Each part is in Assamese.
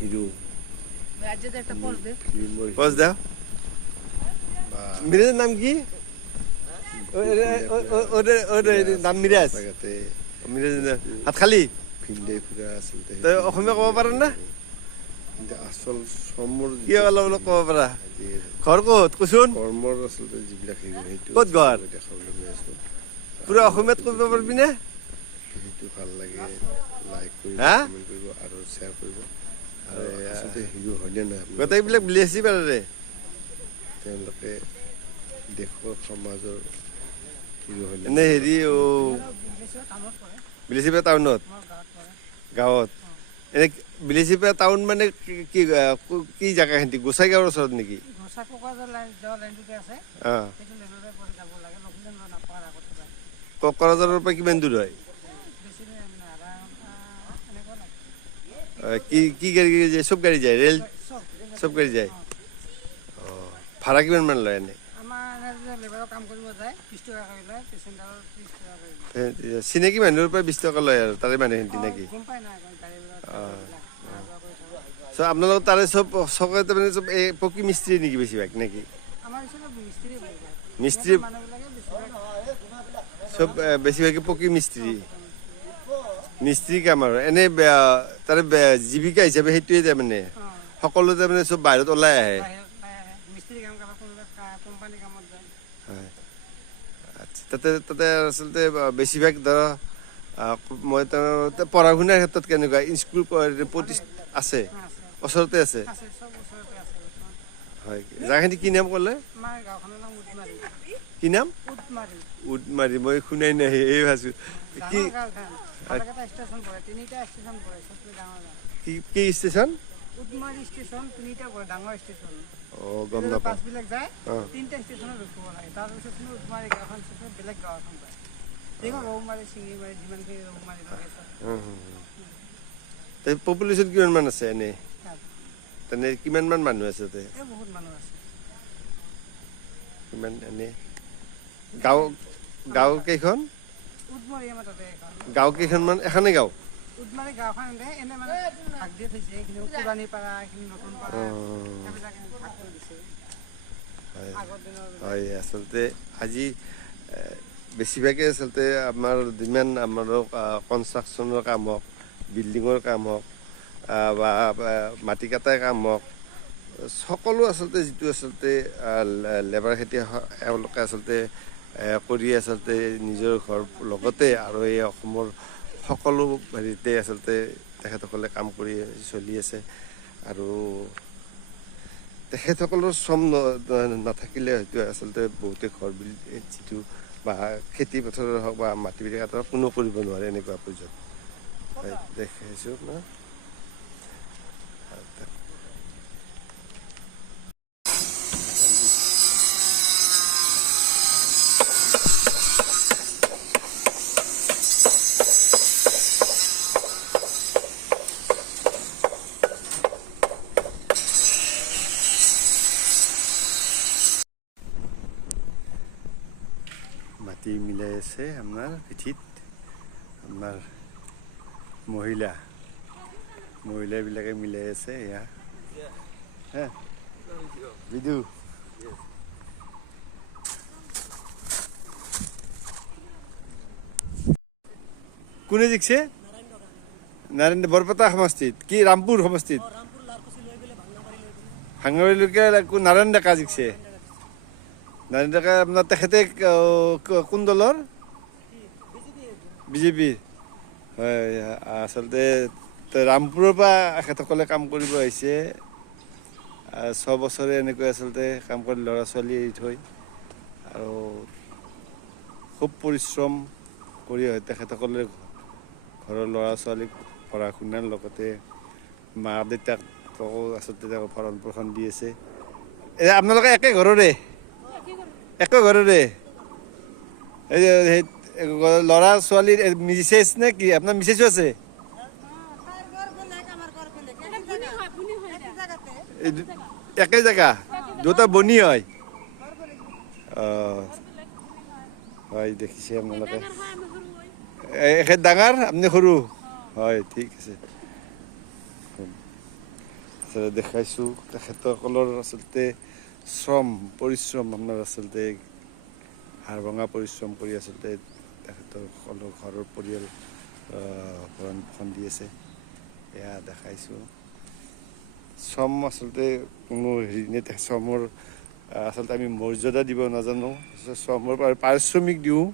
হিৰো ৰাজ্যতে একটা পোস্ট দে পজ দাও মিৰাজেৰ নাম কি ওৰে নাম মিৰাজ মিৰাজ হাত খালি ফিল্ডে ফুৰা আচলতে তই অসমীয়া ক'ব পাৰা না কিন্তু আচল শ্ৰমৰ কি অলপ অলপ ক'ব পাৰা ঘৰ ক'ত কচোন কৰ্মৰ আচলতে যিবিলাক হিৰো সেইটো ক'ত ঘৰ দেখাবলৈ গৈ আছো পুৰা অসমীয়াত ক'ব পাৰিবি নে সেইটো ভাল লাগে লাইক কৰিব হা? কমেণ্ট কৰিব আৰু শ্বেয়াৰ কৰিব আৰু আচলতে হিৰো হয়নে নাই আপুনি? গোটেইবিলাক বিলিয়াচি পাৰে তেওঁলোকে দেশৰ সমাজৰ হিৰো হয়নে এনে হেৰি বিলিচিপা টাউনত গাঁৱত এনে বিলিচিপা টাউন মানে কি জেগা খেতি গোসাইগাঁৱৰ ওচৰত নেকি অঁ কোকৰাঝাৰৰ পৰা কিমান দূৰ হয় কি কি গাড়ী যায় চব গাড়ী যায় ৰেল চব গাড়ী যায় অঁ ভাড়া কিমান মান লয় এনে চিনাকি মানুহৰ পৰা 20 টকা লয় আৰু তাৰে মানুহখিনি নেকি চ' আপোনালোকৰ তাৰে চব চকতে মানে চব এই পকী মিস্ত্ৰী নেকি বেছিভাগ নেকি মিস্ত্ৰী চব বেছিভাগে পকী মিস্ত্ৰী মিস্ত্ৰী কাম আৰু এনে তাৰে জীৱিকা হিচাপে সেইটোৱে তাৰমানে সকলো তাৰমানে চব বাহিৰত ওলাই আহে আচ্ছা তাতে তাতে আচলতে বেছিভাগ ধৰ মই পঢ়া শুনাৰ ক্ষেত্ৰত কেনেকুৱা স্কুল আছে ওচৰতে আছে হয় জেগাখিনি কি নাম ক'লে কি নাম উদমাৰী মই শুনাই নাই এই ভাবিছোঁ কি কি ষ্টেচন অঁ গম নাপাওঁ পপুলেশ্যন কিমান মান আছে এনেই তেনে কিমান মান মানুহ আছে তাতে কিমান এনেই গাঁও গাঁও কেইখন গাঁও কেইখনমান এখনে গাঁও হয় আচলতে আজি বেছিভাগে আচলতে আমাৰ যিমান আমাৰ কনষ্ট্ৰাকশ্যনৰ কাম হওক বিল্ডিঙৰ কাম হওক বা মাটি কটাৰ কাম হওক সকলো আচলতে যিটো আচলতে লেবাৰ খেতি এওঁলোকে আচলতে কৰি আচলতে নিজৰ ঘৰ লগতে আৰু এই অসমৰ সকলো হেৰিতে আচলতে তেখেতসকলে কাম কৰি চলি আছে আৰু তেখেতসকলৰ শ্ৰম নাথাকিলে হয়তো আচলতে বহুতে ঘৰ যিটো বা খেতি পথাৰৰ হওক বা মাটি বিলি কটাৰ কোনো কৰিব নোৱাৰে এনেকুৱা পৰ্যায়ত হয় দেখাইছোঁ না মাটি মিলাই আছে আপোনাৰ পিঠিত আপোনাৰ মহিলাবিলাকে মিলাই আছে এয়া হা বিদু কোনে জিকছে নাৰায়ণ বৰপেটা সমষ্টিত কি ৰামপুৰ সমষ্টিত ভাঙাবাৰীলৈকে নাৰায়ণ ডেকা জিকছে নাৰায়ণ ডেকা আপোনাৰ তেখেতে কোন দলৰ বিজেপিৰ হয় আচলতে ৰামপুৰৰ পৰা এখেতসকলে কাম কৰিব আহিছে 6 বছৰে এনেকৈ আচলতে কাম কৰি ল'ৰা ছোৱালী এৰি থৈ আৰু খুব পৰিশ্ৰম কৰি হয় তেখেতসকলে ঘৰৰ ল'ৰা ছোৱালীক পঢ়া শুনাৰ লগতে মা দেউতাকো আচলতে ভৰণ পোষণ দি আছে আপোনালোকে একে ঘৰৰে এই ল'ৰা ছোৱালীৰ মিছেছ নে কি আপোনাৰ মিছেছো আছে একে জেগা দুটা বনি হয় হয় দেখিছে আপোনালোকে এখেত ডাঙৰ আপুনি সৰু হয় ঠিক আছে আচলতে দেখাইছোঁ তেখেতসকলৰ আচলতে শ্ৰম পৰিশ্ৰম আপোনাৰ আচলতে হাড় ভঙা পৰিশ্ৰম কৰি আচলতে তেখেতৰ সকলো ঘৰৰ পৰিয়াল ভৰণ পোষণ দি আছে এয়া দেখাইছোঁ শ্ৰম আচলতে কোনো হেৰি নাই শ্ৰমৰ আচলতে আমি মৰ্যাদা দিব নাজানো শ্ৰমৰ পাৰিশ্ৰমিক দিওঁ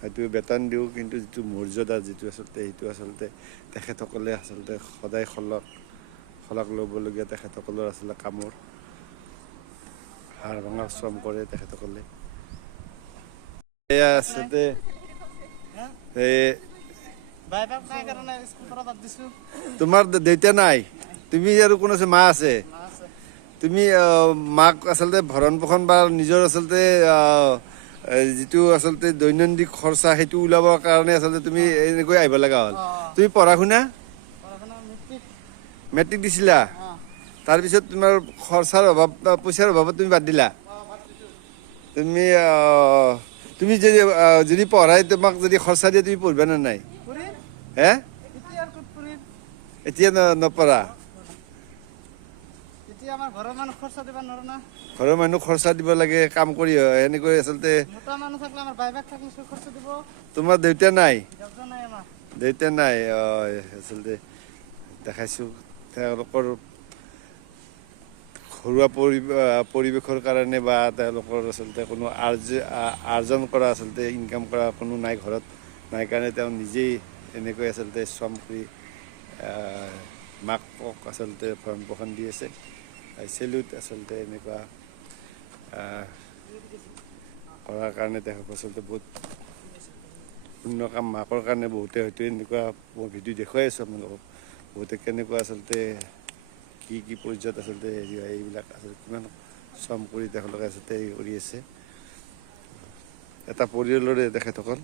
হয়তো বেতন দিওঁ কিন্তু যিটো মৰ্যাদা যিটো আচলতে সেইটো আচলতে তেখেতসকলে আচলতে সদায় শলাগ ল'বলগীয়া তেখেতসকলৰ আচলতে কামৰ হাড় ভঙা শ্ৰম কৰে তেখেতসকলে এয়া আচলতে তোমাৰ দেউতা নাই তুমি আৰু কোন আছে মা আছে তুমি মাক আচলতে ভৰণ পোষণ বা নিজৰ আচলতে যিটো আচলতে দৈনন্দিন খৰচা সেইটো ওলাবৰ কাৰণে আচলতে তুমি এনেকৈ আহিব লগা হ'ল তুমি পঢ়া শুনা মেট্ৰিক দিছিলা তাৰপিছত তোমাৰ খৰচাৰ অভাৱ পইচাৰ অভাৱত তুমি বাদ দিলা তুমি তুমি যদি পঢ়াই তোমাক যদি খৰচা দিয়ে তুমি পঢ়িবা নে নাই হে এতিয়া নপঢ়া ঘৰৰ মানুহ খৰচা দিব লাগে কাম কৰি এনেকৈ আচলতে তোমাৰ দেউতা নাই আচলতে দেখাইছোঁ তেওঁলোকৰ ঘৰুৱা পৰিৱেশৰ কাৰণে বা তেওঁলোকৰ আচলতে কোনো আৰ্জন কৰা আচলতে ইনকাম কৰা কোনো নাই ঘৰত নাই কাৰণে তেওঁ নিজেই এনেকৈ আচলতে শ্ৰম কৰি মাকক আচলতে ভৰণ পোষণ দি আছে চেলুট আচলতে এনেকুৱা কৰাৰ কাৰণে তেওঁক আচলতে বহুত পূৰ্ণ কাম মাকৰ কাৰণে বহুতে হয়তো এনেকুৱা মই ভিডিঅ' দেখুৱাই আছোঁ আপোনালোকক বহুতে কেনেকুৱা আচলতে কি পৰ্যায়ত আচলতে হেৰি হয় এইবিলাক আচলতে কিমান শ্ৰম কৰি তেওঁলোকে আচলতে হেৰি কৰি আছে এটা পৰিয়ালৰে তেখেতসকল